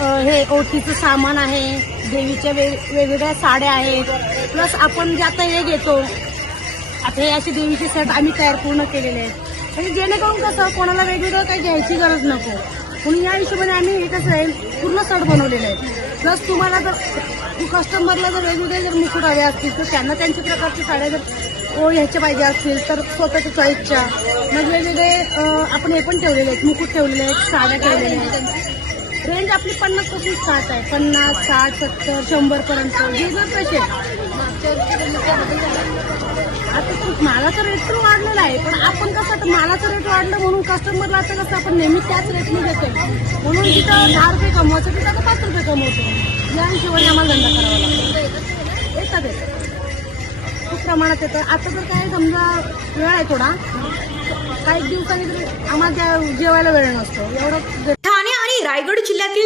हे ओटीचं सामान आहे, देवीच्या वेगवेगळ्या साड्या आहेत, प्लस आपण जे आता हे घेतो, आता हे असे देवीचे सेट आम्ही तयार पूर्ण केलेले आहेत. म्हणजे जेणेकरून कसं कोणाला वेगवेगळं काही घ्यायची गरज नको, म्हणून या हिशोबाने आम्ही हे कसं आहे पूर्ण सेट बनवलेले आहेत. प्लस तुम्हाला जर कस्टमरला जर वेगवेगळे जर मुकुट हवे असतील तर त्यांना त्यांच्या प्रकारच्या साड्या जर ह्याच्या पाहिजे असतील तर स्वतःच्या चॉईसच्या मग वेगवेगळे आपण हे पण ठेवलेले आहेत, मुकुट ठेवलेले आहेत, साड्या ठेवलेल्या आहेत. रेंज आपली 50 पासून स्टार्ट आहे, 50, 60, 70, 100 पर्यंत जे जर पैसे. आता मालाचा रेट पण वाढलेला आहे, पण आपण कसं मालाचा रेट वाढलं म्हणून कस्टमरला आता कसं आपण नेहमी त्याच रेटने देतो, म्हणून तिथं 10 रुपये कमवायचं तिथं आता 5 रुपये कमवतो. या हिशोबाने आम्हाला धंदा करावा लागतो. येतात खूप प्रमाणात येतं. आता जर काय समजा वेळ आहे थोडा, काही दिवसांनी आम्हाला जेवायला वेळ नसतो एवढं. ठाणे आणि रायगड जिल्ह्यातील